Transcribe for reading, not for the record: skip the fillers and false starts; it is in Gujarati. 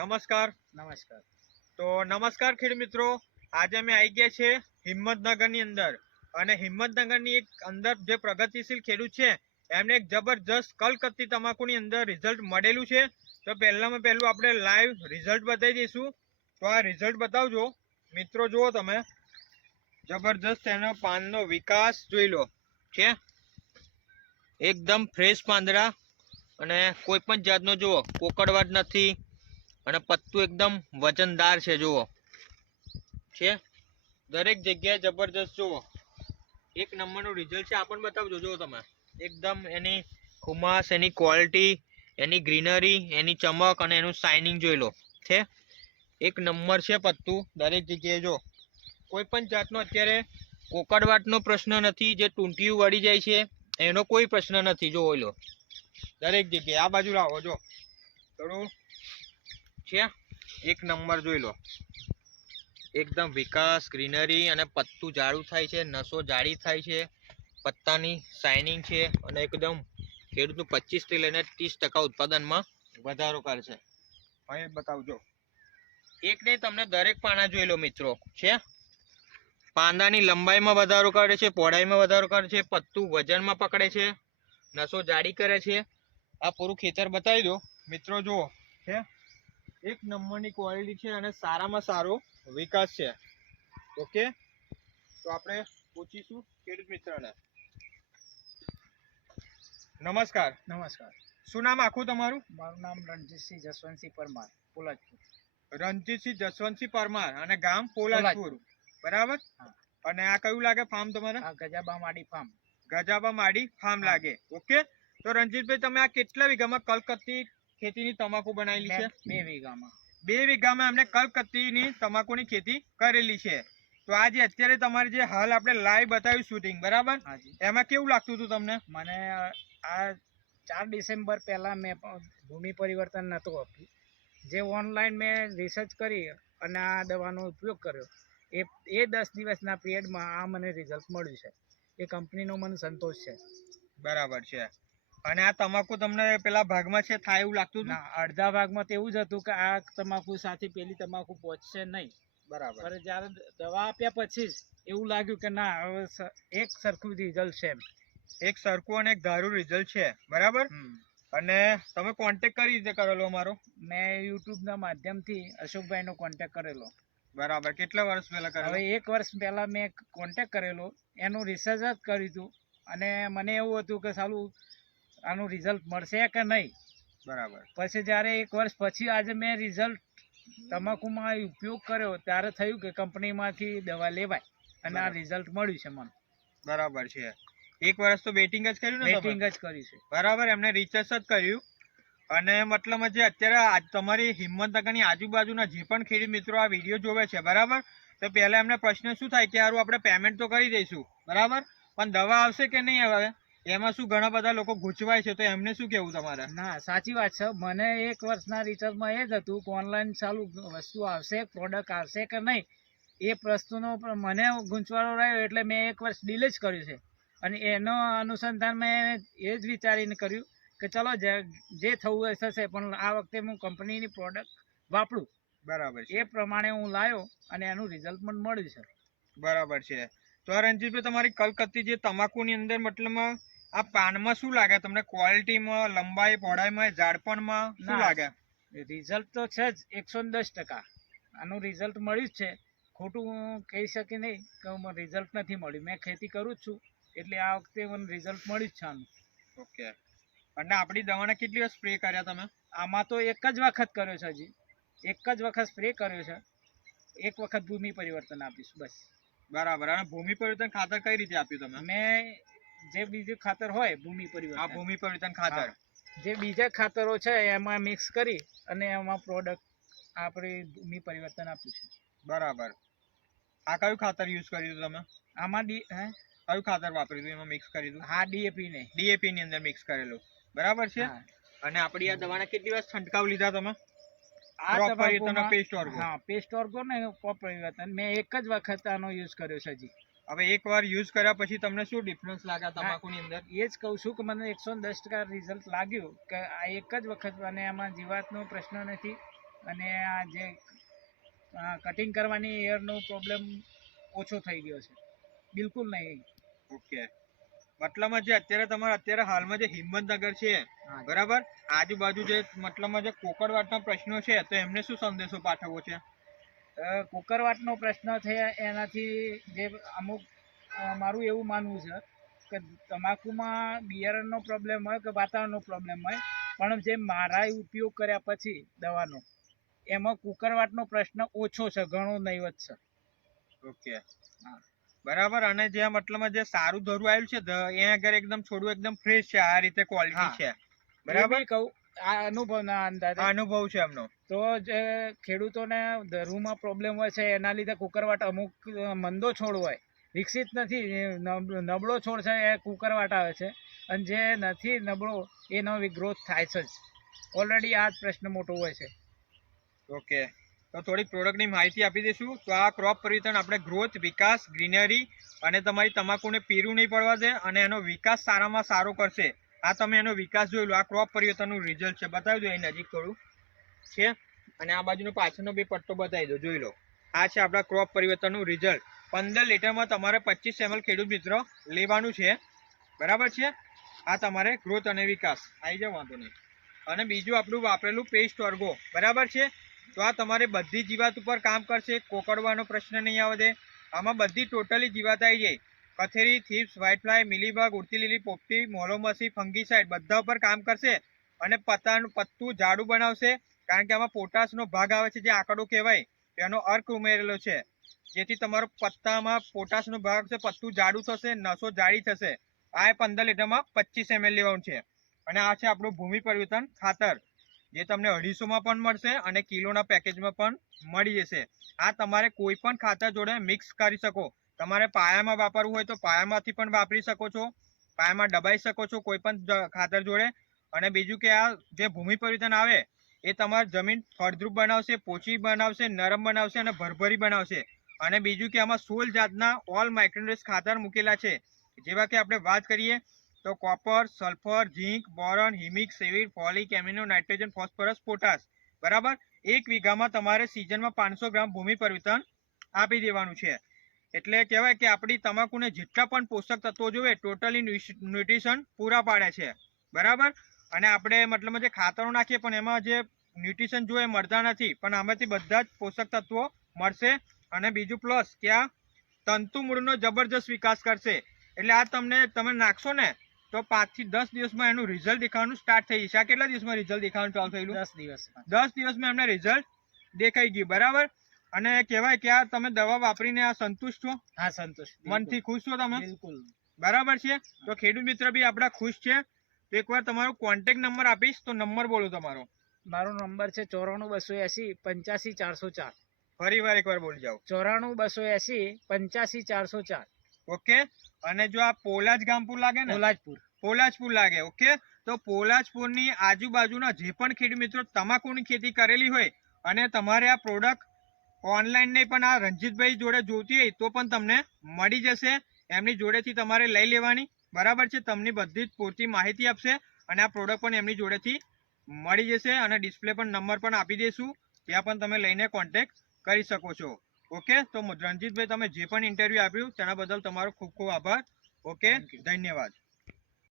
નમસ્કાર. નમસ્કાર. તો નમસ્કાર ખેડૂત મિત્રો. આજે અમે આવી ગયા છે હિંમતનગરની અંદર, અને હિંમતનગરની એક અંદર જે પ્રગતિશીલ ખેડૂત છે એમને એક જબરજસ્ત કલકત્તી તમાકુની અંદર રિઝલ્ટ મળેલું છે. તો પહેલામાં પહેલું આપણે લાઈવ રિઝલ્ટ બતાવી દઈશું. તો આ રિઝલ્ટ બતાવજો મિત્રો. જુઓ તમે, જબરજસ્ત એનો પાનનો વિકાસ જોઈ લો છે. એકદમ ફ્રેશ પાંદડા અને કોઈ પણ જાતનો જુઓ કોકડવાટ નથી, અને પત્તું એકદમ વજનદાર છે. જુઓ છે દરેક જગ્યાએ જબરજસ્ત. જુઓ એક નંબરનું રિઝલ્ટ છે. આપણને બતાવજો. જુઓ તમે, એકદમ એની ખુમાસ, એની ક્વોલિટી, એની ગ્રીનરી, એની ચમક અને એનું શાઇનિંગ જોઈ લો છે. એક નંબર છે પત્તું દરેક જગ્યાએ. જો કોઈ પણ જાતનો અત્યારે કોકડવાટનો પ્રશ્ન નથી, જે ટૂંટિયું વળી જાય છે એનો કોઈ પ્રશ્ન નથી. જોઈ લો દરેક જગ્યાએ. આ બાજુ લાવો. જો થોડું છે, એક નંબર જોઈ લો. એકદમ વિકાસ, ગ્રીનરી, અને પત્તું જાડું થાય છે, નસો જાડી થાય છે, પત્તાની શાઇનિંગ છે, અને એકદમ ખેડૂતનું 25 થી લઈને 30% ઉત્પાદનમાં વધારો કરશે. અહીં બતાવજો. એક નહીં, તમને દરેક પાના જોઈ લો મિત્રો છે. પાંદાની લંબાઈમાં વધારો કરે છે, પહોળાઈમાં વધારો કરે છે, પત્તું વજનમાં પકડે છે, નસો જાડી કરે છે. આ પૂરું ખેતર બતાવી દો મિત્રો. જુઓ છે, એક નંબરની ક્વોલિટી છે અને સારામાં સારો વિકાસ છે. ઓકે, તો આપણે પૂછીશું ખેડૂત મિત્રને. નમસ્કાર. નમસ્કાર. શું નામ આખું તમારું? મારું નામ રણજીતસિંહ જસવંતસિંહ પરમાર, પોલાદપુર. રણજીતસિંહ જસવંતસિંહ પરમાર, અને ગામ પોલાદપુર. બરાબર. હા. અને આ કયું લાગે ફાર્મ તમારે? આ ગજાબા માડી ફાર્મ. ગજાબા માડી ફાર્મ લાગે. ઓકે, તો રણજીતભાઈ, તમે આ કેટલા વીઘામાં કલકત્તી ખેતીની તમાકુ બનાવેલી છે? 2 વીઘામાં. 2 વીઘામાં એમને કલકત્તીની તમાકુની ખેતી કરેલી છે. તો આ જે અત્યારે તમારી જે હાલ આપણે લાઈવ બતાવ્યું શૂટિંગ, બરાબર, એમાં કેવું લાગતું હતું તમને? મને આ 4 ડિસેમ્બર પહેલા મેં ભૂમિ પરિવર્તન નહોતું આપ્યું. જે ઓનલાઈન મેં રિસર્ચ કરી અને આ દવાનો ઉપયોગ કર્યો, એ 10 દિવસના પીરિયડમાં આ મને રિઝલ્ટ મળ્યું છે. એ કંપનીનો મને સંતોષ છે. બરાબર છે. અને આ તમાકુ તમને પેલા ભાગમાં છે થાય એવું લાગતું હતું? ના, અડધા ભાગમાં તો એવું જ હતું કે આ તમાકુ સાથે પેલી તમાકુ પહોંચશે નહીં. બરાબર. પણ જ્યારે દવા આપ્યા પછી જ એવું લાગ્યું કે ના, હવે એક સરખું રિઝલ્ટ છે. એક સરખું અને એક ધારું રિઝલ્ટ છે. બરાબર. અને તમે કોન્ટેક્ટ કઈ રીતે કરેલો અમારો? મેં યુટ્યુબના માધ્યમથી અશોકભાઈનો કોન્ટેક્ટ કરેલો. બરાબર. કેટલા વર્ષ પહેલા કરેલો? હવે 1 વર્ષ પહેલા મેં કોન્ટેક્ટ કરેલો, એનું રિસર્ચ જ કર્યું હતું, અને મને એવું હતું કે સાલું આનું રિઝલ્ટ મળશે કે નહીં. બરાબર. પછી જ્યારે 1 વર્ષ પછી આજે મેં રિઝલ્ટ તમાકુમાં ઉપયોગ કર્યો, ત્યારે થયું કે કંપનીમાંથી દવા લેવાય, અને આ રિઝલ્ટ મળ્યું છે મને. બરાબર છે. 1 વર્ષ તો વેટિંગ જ કર્યું ને? વેટિંગ જ કર્યું છે. બરાબર. એમને રિસર્ચ જ કર્યું. અને મતલબ જે અત્યારે તમારી હિંમતનગરની આજુબાજુના જે પણ ખેડૂત મિત્રો આ વિડીયો જોવે છે, બરાબર, તો પહેલા એમને પ્રશ્ન શું થાય કે સારું આપણે પેમેન્ટ તો કરી દઈશું, બરાબર, પણ દવા આવશે કે નહીં આવે, એમાં શું ઘણા બધા લોકો ગૂંચવાય છે. તો એમને શું કેવું તમારે? ના, સાચી વાત છે. મને 1 વર્ષના રિસર્ચમાં એ જ હતું કે ઓનલાઈન ચાલુ વસ્તુ આવશે, પ્રોડક્ટ આવશે કે નહીં, એ પ્રશ્નનો મને ગૂંચવાડો રહ્યો, એટલે મેં 1 વર્ષ ડીલે જ કર્યું છે. અને એનો અનુસંધાન મેં એ જ વિચારીને કર્યું કે ચલો જે થવું એ થશે, પણ આ વખતે હું કંપનીની પ્રોડક્ટ વાપરું. બરાબર છે. એ પ્રમાણે હું લાવ્યો અને એનું રિઝલ્ટ મને મળ્યું છે. બરાબર છે. તો રણજીતભાઈ, તમારી કલકત્તી જે તમાકુની અંદર મતલબ આ પાનમાં શું લાગે તમને? ક્વોલિટીમાં, લંબાઈ, પહોળાઈમાં, ઝાડપણમાં શું લાગે? રિઝલ્ટ તો છે જ 110%. આનું રિઝલ્ટ મળ્યું જ છે. ખોટું હું કહી શકી નહીં કે રિઝલ્ટ નથી મળ્યું. મેં ખેતી કરું જ છું, એટલે આ વખતે મને રિઝલ્ટ મળ્યું જ છે આનું. ઓકે. અને આપણી દવાને કેટલી વાર સ્પ્રે કર્યા તમે? આમાં તો 1 જ વખત કર્યો છે. હજી 1 જ વખત સ્પ્રે કર્યો છે. 1 વખત ભૂમિ પરિવર્તન આપીશું બસ. બરાબર. અને ભૂમિ પરિવર્તન ખાતર કઈ રીતે આપ્યું તમે? મેં જે બીજું ખાતર હોય ભૂમિ પરિવર્તન, આ ભૂમિ પરિવર્તન ખાતર, જે બીજા ખાતરો છે એમાં મિક્સ કરી અને એમાં પ્રોડક્ટ આપણે ભૂમિ પરિવર્તન આપ્યું છે. બરાબર. આ કયું ખાતર યુઝ કર્યું હતું તમે? આમાં કયું ખાતર વાપર્યું હતું? એમાં મિક્સ કર્યું હતું? હા, ડીએપી ને. ડીએપી ની અંદર મિક્સ કરેલું. બરાબર છે. અને આપણી આ દવાના કેટલી વાર છંટકાવ લીધા તમે? પેસ્ટ ઓર્ગો ને ક્રોપ પરિવર્તન મેં 1 જ વખત આનો યુઝ કર્યો છે હજી. હવે એક વાર યુઝ કર્યા પછી તમને શું ડિફરન્સ લાગ્યા તમાકુની અંદર? એ જ કહું છું કે મને 110% રિઝલ્ટ લાગ્યું કે આ 1 જ વખત, અને એમાં જીવાતનો પ્રશ્ન નથી, અને આ જે કટિંગ કરવાની એરનો પ્રોબ્લેમ ઓછો થઈ ગયો છે, બિલકુલ નહીં. ઓકે, મતલબમાં જે અત્યારે હાલમાં જે હિંમતનગર છે, હા. બરાબર, આજુબાજુ જે મતલબમાં જે કોકરવાટના પ્રશ્નો છે, તો એમને શું સંદેશો પાઠવવો છે? કુકરવાટનો પ્રશ્ન છે એનાથી જે અમુક મારું એવું માનવું છે કે તમાકુમાં બિયારણનો પ્રોબ્લેમ હોય કે વાતાવરણનો પ્રોબ્લેમ હોય, પણ જે મારા ઉપયોગ કર્યા પછી દવાનો એમાં કુકરવાટનો પ્રશ્ન ઓછો છે, ઘણો નહીવત છે. ઓકે, બરાબર. અને જે મતલબમાં જે સારું ધરું આવ્યું છે એ આગળ એકદમ છોડવું એકદમ ફ્રેશ છે, આ રીતે ક્વોલિટી છે, બરાબર. કહું આ અનુભવના અંદાજે અનુભવ છે એમનો. તો જે ખેડૂતોને ધરુમાં પ્રોબ્લેમ હોય છે એના લીધે કુકરવાટ અમુક મંદો છોડ હોય, વિકસિત નથી, નબળો છોડ છે એ કુકરવાટ આવે છે, અને જે નથી નબળો એનો ગ્રોથ થાય છે જ. ઓલરેડી આ જ પ્રશ્ન મોટો હોય છે. ઓકે, તો થોડીક પ્રોડક્ટની માહિતી આપી દઈશું. તો આ ક્રોપ પરિવર્તન આપણે ગ્રોથ, વિકાસ, ગ્રીનરી અને તમારી તમાકુને પીરું નહીં પડવા દે અને એનો વિકાસ સારામાં સારો કરશે. આ તમે એનો વિકાસ જોઈ લો. આ ક્રોપ પરિવર્તનનું રિઝલ્ટ છે, બતાવી દો અહીં નજીક થોડું છે, અને આ બાજુનો પાછળનો બી પટ્ટો બતાવી દો, જોઈ લો. આ છે આપણા ક્રોપ પરિવર્તનનું રિઝલ્ટ. 15 લીટરમાં તમારે 25 ml ખેડૂત મિત્રો લેવાનું છે, બરાબર છે. આ તમારે ગ્રોથ અને વિકાસ આવી જાય, વાંધો નહીં. અને બીજું આપણું વાપરેલું પેસ્ટ વર્ગો, બરાબર છે. તો આ તમારે બધી જીવાત ઉપર કામ કરશે, કોકડવાનો પ્રશ્ન નહીં આવે દે. આમાં બધી ટોટલી જીવાત આવી જાય, કથેરી, થીપ્સ, વ્હાઇટ ફ્લાય, મિલીબગ, ઉડતી લીલી પોપટી, મોલોમસી, ફંગીસાઇડ બધા ઉપર કામ કરશે. અને પત્તું જાડું બનાવશે, કારણ કે આમાં પોટાશનો ભાગ આવે છે, જે આંકડો કહેવાય તેનો અર્ક ઉમેરેલો છે, જેથી તમારો પત્તામાં પોટાશનો ભાગ છે, પત્તું જાડું થશે, નસો જાડી થશે. આ 15 લીટરમાં 25 ml લેવાનું છે. અને આ છે આપણું ભૂમિ પરિવર્તન ખાતર, જે તમને 250માં પણ મળશે અને કિલોના પેકેજમાં પણ મળી જશે. આ તમારે કોઈ પણ ખાતર જોડે મિક્સ કરી શકો. તમારે પાયામાં વાપરવું હોય તો પાયામાંથી પણ વાપરી શકો છો, પાયામાં દબાઈ શકો છો કોઈ પણ ખાતર જોડે. અને બીજું કે આ જે ભૂમિ પરિવર્તન આવે એ તમારી જમીન ફળદ્રુપ બનાવશે, પોચી બનાવશે, નરમ બનાવશે અને ભરભરી બનાવશે. અને બીજું કે આમાં 16 જાતના ઓલ માઇક્રોન્યુટ્રિયન્ટ્સ ખાતર મૂકેલા છે, જેવા કે આપણે વાત કરીએ તો copper, sulphur, zinc, boron, humic, seaweed, folic, amino, nitrogen, phosphorus, potash, બરાબર. 1 વીઘામાં તમારે સિઝનમાં 500 ગ્રામ ભૂમિ પરિવર્તન આપી દેવાનું છે. એટલે કહેવાય કે આપણી તમાકુને જેટલા પણ પોષક તત્વો જોઈએ ટોટલી ન્યુટ્રિશન પૂરા પાડે છે, બરાબર. અને આપણે મતલબ જે ખાતરો નાખીએ પણ એમાં જે ન્યુટ્રિશન જોઈએ મળતા નથી, પણ આમાંથી બધા જ પોષક તત્વો મળશે. અને બીજું પ્લસ કે આ તંતુમૂળનો જબરજસ્ત વિકાસ કરશે. એટલે આ તમે નાખશો ને તો 5 થી 10 દિવસમાં એનું રિઝલ્ટ દેખાવાનું સ્ટાર્ટ થઈ જશે. આ કેટલા દિવસમાં રિઝલ્ટ દેખાવાનું ચાલુ થયેલું? 10 દિવસમાં એમને રિઝલ્ટ દેખાઈ ગયું, બરાબર. અને કહેવાય કે આ તમે દવા વાપરીને આ સંતુષ્ટ છો? હા, સંતુષ્ટ, મનથી ખુશ છો તમે? બિલકુલ, બરાબર છે. તો ખેડૂત મિત્ર બી આપણા ખુશ છે. તો એકવાર તમારો કોન્ટેક્ટ નંબર આપીશ, તો નંબર બોલો તમારો. મારો નંબર છે 94 280 85 404. ફરી વાર એકવાર બોલી જાઓ. 94 280 85 404. ઓકે. અને જો આ પોલાજ ગામપુર લાગે ને, પોલાજપુર લાગે, ઓકે. તો પોલાજપુરની આજુબાજુના જે પણ ખેડૂત મિત્રો તમાકુની ખેતી કરેલી હોય અને તમારે આ પ્રોડક્ટ ઓનલાઈન નહીં પણ આ રણજીતભાઈ જોડે જોતી હોય તો પણ તમને મળી જશે. એમની જોડેથી તમારે લઈ લેવાની, બરાબર છે. તમને બધી જ પૂરતી માહિતી આપશે અને આ પ્રોડક્ટ પણ એમની જોડેથી મળી જશે. અને ડિસ્પ્લે પર નંબર પણ આપી દઈશું, ત્યાં પણ તમે લઈને કોન્ટેક્ટ કરી શકો છો. ઓકે. તો રણજીતભાઈ, તમે જે પણ ઇન્ટરવ્યુ આપ્યું તેના બદલ તમારો ખૂબ ખૂબ આભાર. ઓકે, ધન્યવાદ.